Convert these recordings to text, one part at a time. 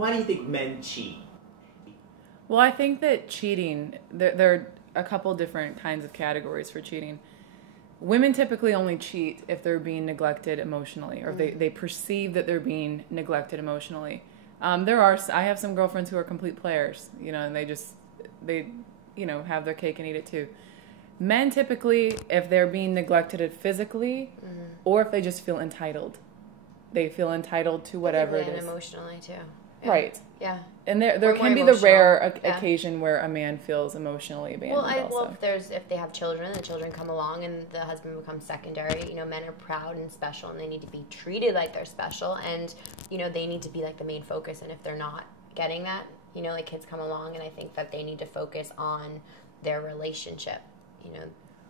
Why do you think men cheat? Well, I think that cheating, there are a couple different kinds of categories for cheating. Women typically only cheat if they're being neglected emotionally, or if they perceive that they're being neglected emotionally. I have some girlfriends who are complete players, and they have their cake and eat it too. Men typically, if they're being neglected physically, or if they just feel entitled, they feel entitled to whatever it is. And emotionally too. Yeah. Right. Yeah. And there can be the rare occasion where a man feels emotionally abandoned. Well, if they have children, the children come along and the husband becomes secondary. Men are proud and special, and they need to be treated like they're special, and they need to be like the main focus. And if they're not getting that, like kids come along, and I think that they need to focus on their relationship.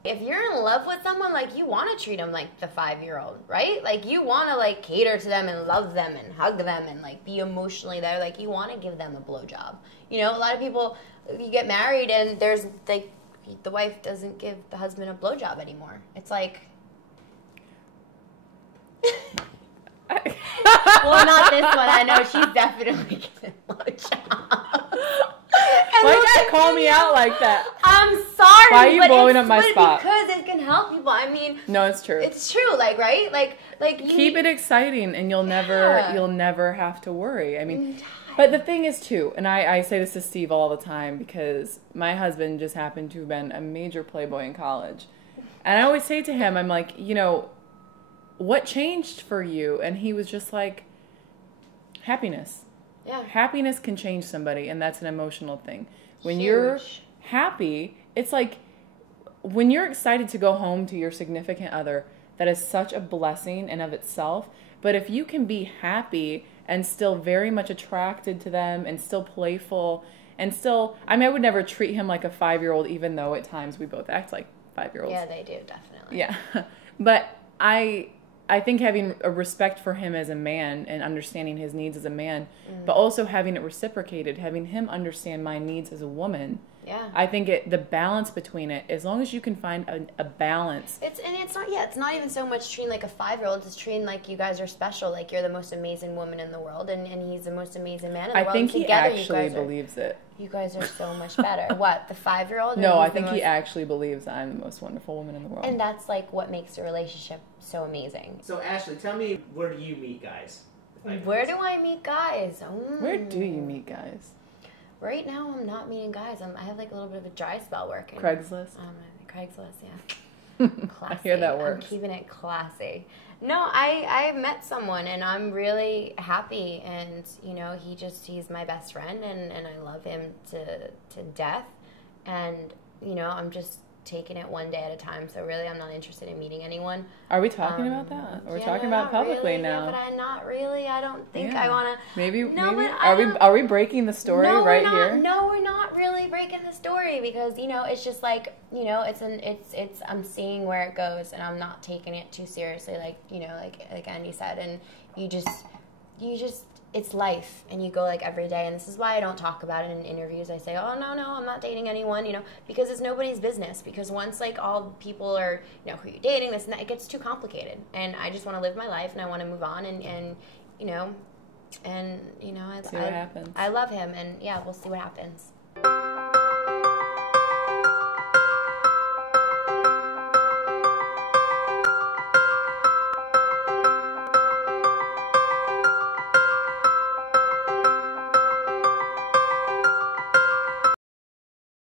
If you're in love with someone, like, you want to treat them like the 5-year-old, right? Like, you want to, like, cater to them and love them and hug them and, like, be emotionally there. Like, you want to give them a blowjob. A lot of people, you get married and there's, like, the wife doesn't give the husband a blowjob anymore. It's like... Well, not this one. I know she's definitely giving blowjobs. Why you gotta call me out like that? I'm sorry. Why are you blowing up my spot? Because it can help people. I mean, no, it's true. It's true. Like, right? Like keep it exciting, and you'll never have to worry. I mean, but the thing is too, and I say this to Steve all the time because my husband just happened to have been a major playboy in college, and I always say to him, I'm like, what changed for you? And he was just like, happiness. Yeah. Happiness can change somebody, and that's an emotional thing. When you're happy, it's like when you're excited to go home to your significant other, that is such a blessing in of itself. But if you can be happy and still very much attracted to them and still playful and still, I would never treat him like a 5-year-old, even though at times we both act like 5-year-olds. Yeah, they do, definitely. Yeah. But I think having a respect for him as a man and understanding his needs as a man, but also having it reciprocated, having him understand my needs as a woman. Yeah. I think the balance between it, as long as you can find a balance. It's not even so much treating like a 5-year-old, it's treating like you guys are special, like you're the most amazing woman in the world, and he's the most amazing man in the world. I think he actually believes it. You guys are so much better. What, the 5-year-old? No, I think he actually believes that I'm the most wonderful woman in the world. And that's like what makes a relationship so amazing. So Ashley, tell me, where do you meet guys? Where do I meet guys? Where do you meet guys? Right now, I'm not meeting guys. I have like a little bit of a dry spell working. Craigslist? Craigslist, yeah. Classy. I hear that works. I'm keeping it classy. No, I met someone, and I'm really happy, and, he's my best friend, and I love him to death, and, I'm just taking it one day at a time, so really I'm not interested in meeting anyone. Are we talking about that? We're talking about it publicly really, now. Yeah, but I'm not really. I don't think I want to. Maybe. Are we breaking the story here? No, we're not really breaking the story because it's just like it's I'm seeing where it goes, and I'm not taking it too seriously, like Andy said, and you just it's life, and you go like every day, and this is why I don't talk about it in interviews. I say, oh no, I'm not dating anyone, because it's nobody's business, because once like all people are, who you're dating, this and that, it gets too complicated, and I just want to live my life, and I want to move on, and see what happens. I love him, and yeah, we'll see what happens.